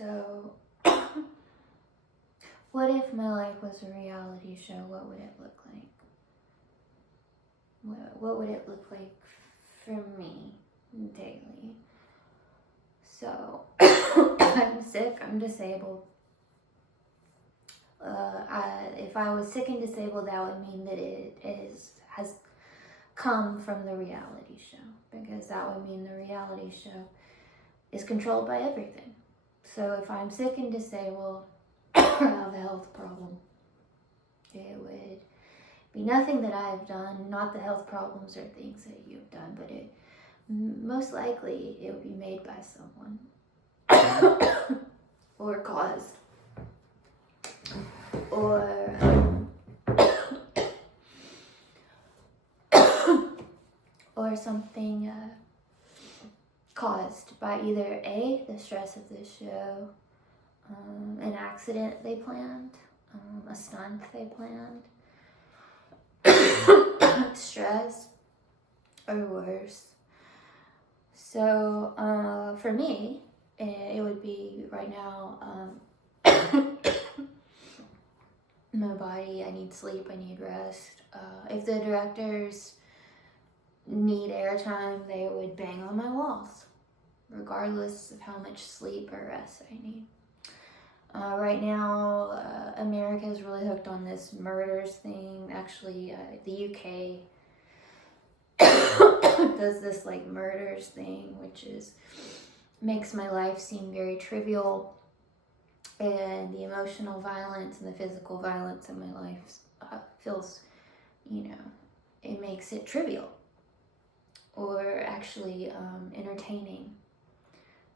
So, what if my life was a reality show? What would it look like? What would it look like for me daily? So, I'm sick, I'm disabled. If I was sick and disabled, that would mean that it has come from the reality show, because that would mean the reality show is controlled by everything. So if I'm sick and disabled or have a health problem, it would be nothing that I've done, not the health problems or things that you've done, but it most likely it would be made by someone or caused or something caused by either A, the stress of this show, an accident they planned, a stunt they planned, stress, or worse. So for me, it would be right now, my body, I need sleep, I need rest. If the directors need airtime, they would bang on my walls, regardless of how much sleep or rest I need. Right now, America is really hooked on this murders thing. Actually, the UK does this like murders thing, which makes my life seem very trivial, and the emotional violence and the physical violence in my life feels, it makes it trivial, or actually entertaining,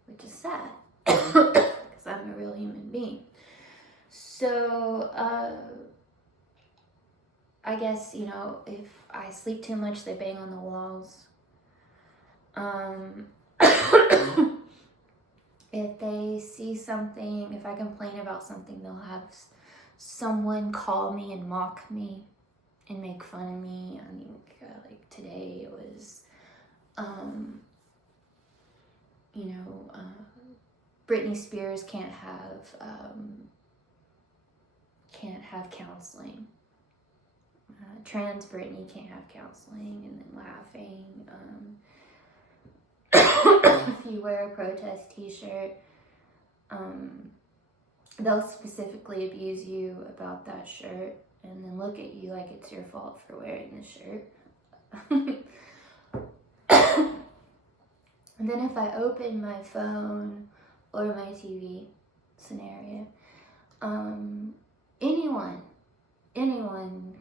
which is sad because I'm a real human being. So I guess, if I sleep too much, they bang on the walls. If they see something, if I complain about something, they'll have someone call me and mock me and make fun of me. I mean, like today it was, Britney Spears can't have counseling. Trans Britney can't have counseling, and then laughing. If you wear a protest t-shirt, they'll specifically abuse you about that shirt and then look at you like it's your fault for wearing the shirt. And then if I open my phone or my TV scenario, anyone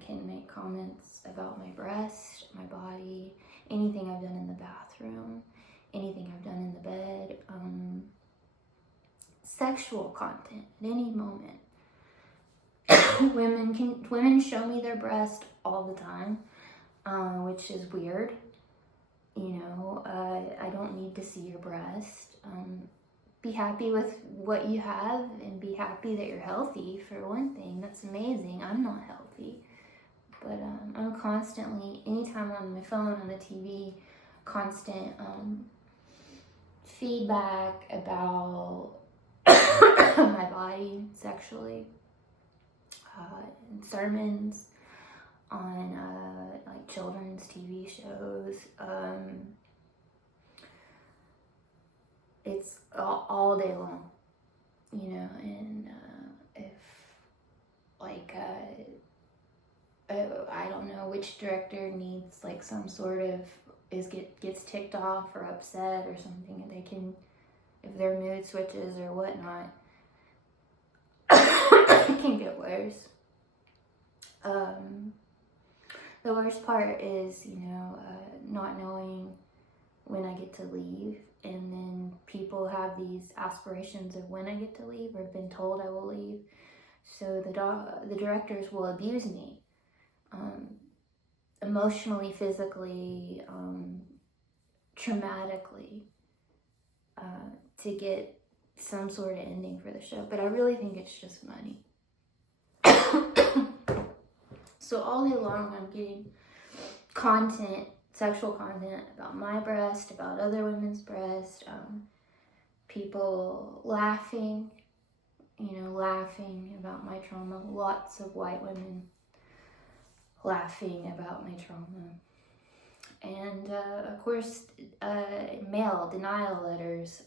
can make comments about my breast, my body, anything I've done in the bathroom, anything I've done in the bed, sexual content at any moment. Women show me their breast all the time, which is weird. I don't need to see your breast. Be happy with what you have and be happy that you're healthy, for one thing. That's amazing. I'm not healthy. But I'm constantly, anytime on my phone, on the TV, constant feedback about my body sexually, and sermons on like children's TV shows. It's all day long, and if like I don't know which director needs like some sort of gets ticked off or upset or something, and they can, if their mood switches or whatnot, it can get worse. The worst part is, not knowing when I get to leave, and then people have these aspirations of when I get to leave, or been told I will leave. So the directors will abuse me, emotionally, physically, traumatically, to get some sort of ending for the show. But I really think it's just money. So all day long I'm getting content, sexual content about my breast, about other women's breast, people laughing, laughing about my trauma. Lots of white women laughing about my trauma. And of course, mail denial letters,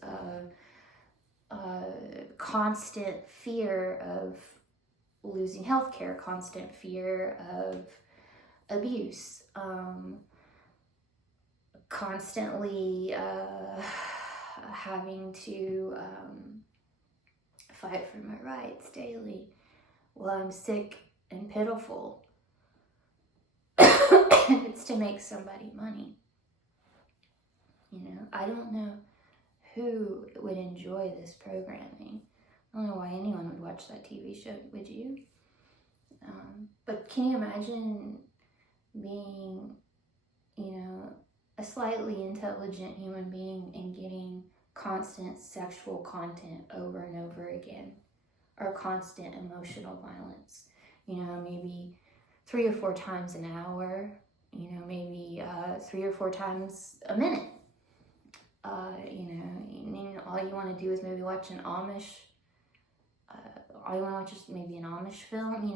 constant fear of losing healthcare, constant fear of abuse, constantly having to fight for my rights daily while I'm sick and pitiful. It's to make somebody money. I don't know who would enjoy this programming. I don't know why anyone would watch that TV show, would you? But can you imagine being, a slightly intelligent human being and getting constant sexual content over and over again, or constant emotional violence? Maybe 3 or 4 times an hour, maybe 3 or 4 times a minute. All you want to do is maybe watch an Amish, all you want to watch is maybe an Amish film.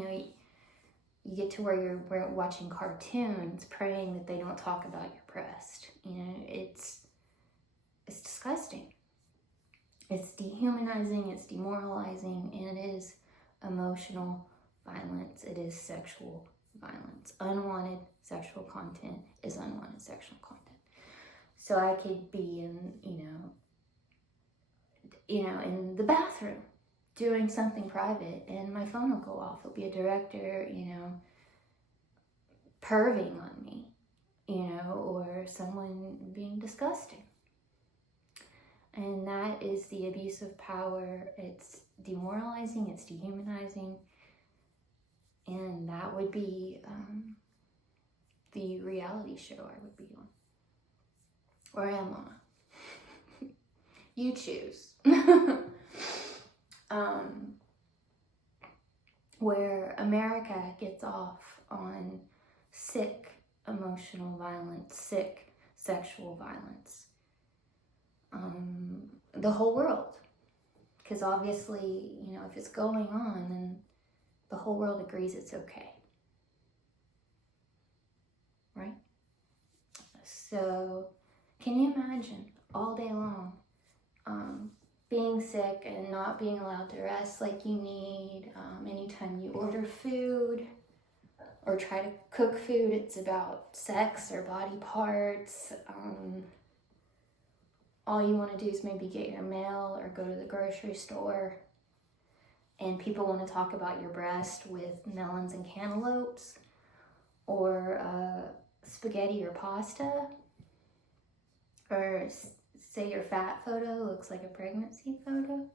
You get to where you're watching cartoons, praying that they don't talk about your breast. It's disgusting. It's dehumanizing, it's demoralizing, and it is emotional violence. It is sexual violence. Unwanted sexual content is unwanted sexual content. So I could be in the bathroom doing something private and my phone will go off. It'll be a director, perving on me, or someone being disgusting. And that is the abuse of power. It's demoralizing, it's dehumanizing, and that would be the reality show I would be on. Or am I? You choose. Where America gets off on sick emotional violence, sick sexual violence. The whole world. Because obviously, if it's going on, then the whole world agrees it's okay. Right? So, can you imagine all day long being sick and not being allowed to rest like you need? Anytime you order food or try to cook food, it's about sex or body parts. All you want to do is maybe get your mail or go to the grocery store, and people want to talk about your breast with melons and cantaloupes, or spaghetti or pasta, or say your fat photo looks like a pregnancy photo.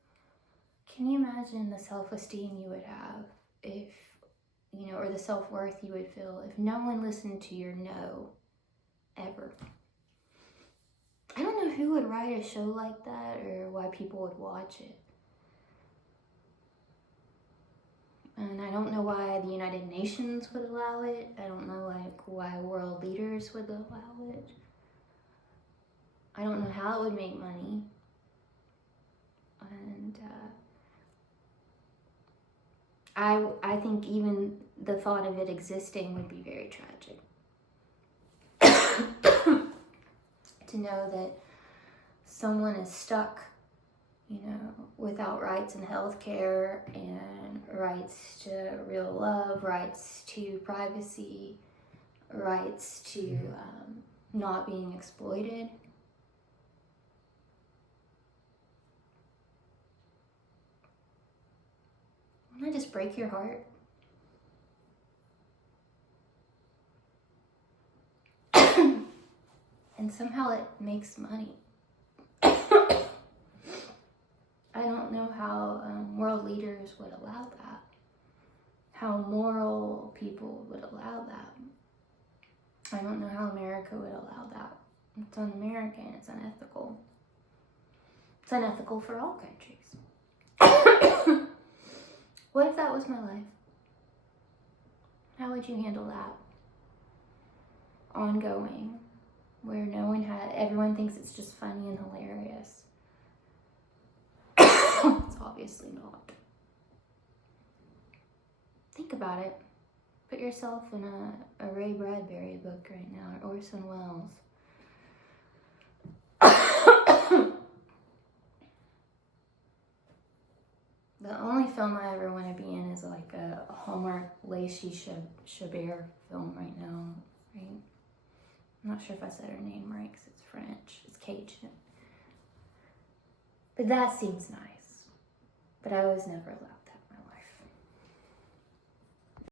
Can you imagine the self-esteem you would have if, or the self-worth you would feel if no one listened to your no ever? I don't know who would write a show like that or why people would watch it. And I don't know why the United Nations would allow it. I don't know why world leaders would allow it. I don't know how it would make money. And I think even the thought of it existing would be very tragic. To know that someone is stuck, without rights in healthcare and rights to real love, rights to privacy, rights to not being exploited. Wouldn't that just break your heart? And somehow it makes money. I don't know how world leaders would allow that. How moral people would allow that. I don't know how America would allow that. It's un-American, it's unethical. It's unethical for all countries. What if that was my life? How would you handle that? Ongoing, where everyone thinks it's just funny and hilarious. Obviously not. Think about it. Put yourself in a Ray Bradbury book right now, or Orson Welles. The only film I ever want to be in is like a Hallmark Lacey Chabert film right now, right? I'm not sure if I said her name right because it's French. It's Cajun. But that seems nice. But I was never allowed.